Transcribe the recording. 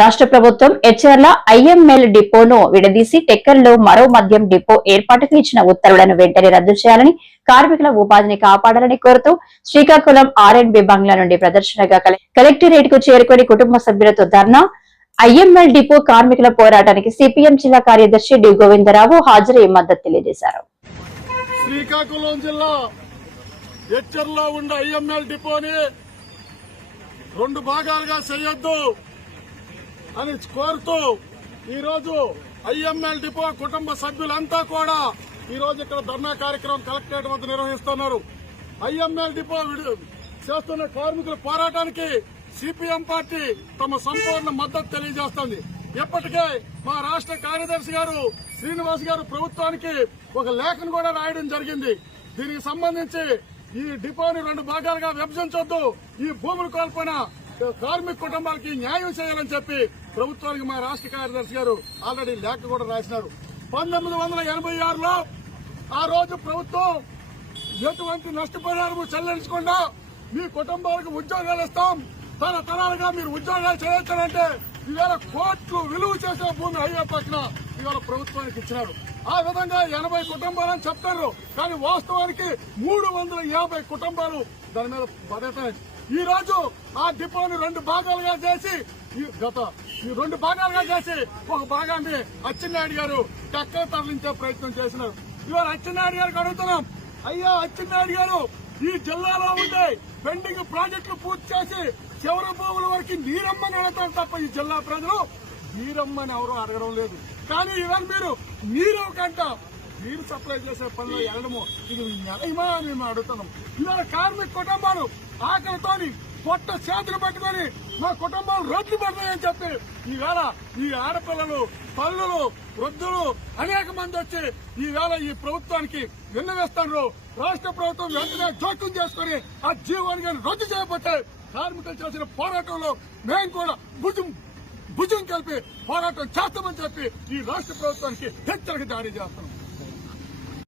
రాష్ట్ర ప్రభుత్వం హెచ్ఆర్ల ఐఎంఎల్ డిపోను విడదీసి టెక్కల్లో మరో మద్యం డిపో ఏర్పాటుకు ఇచ్చిన ఉత్తర్వులను వెంటనే రద్దు చేయాలని కార్మికుల ఉపాధిని కాపాడాలని కోరుతూ శ్రీకాకుళం ఆర్ బంగ్లా నుండి ప్రదర్శనగా కలెక్టరేట్కు చేరుకుని కుటుంబ సభ్యులతో ధర్నా. ఐఎంఎల్ డిపో కార్మికుల పోరాటానికి సిపిఎం జిల్లా కార్యదర్శి డి గోవిందరావు హాజరై మద్దతు తెలియజేశారు. శ్రీకాకుళం జిల్లా ఎచ్చర్లో ఉన్న ఐఎంఎల్ డిపోని రెండు భాగాలుగా చేయొద్దు. అని కోరుతూ ఈరోజు ఐఎంఎల్ డిపో కుటుంబ సభ్యులంతా కూడా ఈరోజు ఇక్కడ ధర్నా కార్యక్రమం కలెక్టరేట్ వద్ద నిర్వహిస్తున్నారు. ఐఎంఎల్ డిపో విడు- చేస్తున్న కార్మికుల పోరాటానికి సిపిఎం పార్టీ తమ సంపూర్ణ మద్దతు తెలియజేస్తోంది. ఇప్పటికే మా రాష్ట్ర కార్యదర్శి గారు శ్రీనివాస్ గారు ప్రభుత్వానికి ఒక లేఖను కూడా రాయడం జరిగింది. దీనికి సంబంధించి ఈ డిపోని రెండు భాగాలుగా విభజించొద్దు. ఈ భూములు కోల్పోయిన కార్మిక కుటుంబాలకి న్యాయం చేయాలని చెప్పి ప్రభుత్వానికి మా రాష్ట్ర కార్యదర్శి గారు ఆల్రెడీ లేఖ కూడా రాసినారు. పంతొమ్మిది వందల ఎనభై ఆరులో ఆ రోజు ప్రభుత్వం ఎటువంటి నష్టపరిహారం చెల్లించకుండా మీ కుటుంబాలకు ఉద్యోగాలు ఇస్తాం. తరతరాలుగా మీరు ఉద్యోగాలు చేయొచ్చారంటే ఈవేళ కోట్లు విలువ చేసే భూమి హైవే పక్కన ఇవాళ ప్రభుత్వానికి ఇచ్చినారు. ఆ విధంగా ఎనభై కుటుంబాలని చెప్తారు. కానీ వాస్తవానికి మూడు వందల యాభై కుటుంబాలు దాని మీద బతుకుతాయి ఈ రోజు ఆ డిపోని రెండు భాగాలుగా చేసి ఈ గత ఈ రెండు భాగాలుగా చేసి ఒక భాగాన్ని అచ్చెన్నాయుడు గారు చక్కగా తరలించే ప్రయత్నం చేసినారు. ఇవాళ అచ్చెన్నాయుడు గారికి అడుగుతున్నాం అయ్యా అచ్చెన్నాయుడు గారు ఈ జిల్లాలో ఉండే పెండింగ్ ప్రాజెక్టులు పూర్తి చేసి చివరి భూముల వరకు నీరమ్మని అడుగుతారు తప్ప ఈ జిల్లా ప్రజలు నీరమ్మని ఎవరు అడగడం లేదు. కానీ ఇవాళ మీరు మీరు కంట మీరు సప్లై చేసే పనిలో వెళ్ళడము ఇది న్యాయమా అని మేము అడుగుతున్నాం. ఇవాళ కార్మిక కుటుంబాలు ఆకలితోని పొట్ట చేతులు పట్టుకొని మా కుటుంబాలు రోడ్లు పడతాయని చెప్పి ఈవేళ ఈ ఆడపిల్లలు పల్లెలు వృద్ధులు అనేక మంది వచ్చి ఈవేళ ఈ ప్రభుత్వానికి విన్నవేస్తారు రాష్ట్ర ప్రభుత్వం వెంటనే జోక్యం చేసుకుని ఆ జీవాన్ని రద్దు చేయబట్టే కార్మికులు చేసిన పోరాటంలో మేము కూడా భుజం భుజం కలిపి పోరాటం చేస్తామని చెప్పి ఈ రాష్ట్ర ప్రభుత్వానికి హెచ్చరిక జారీ చేస్తున్నాం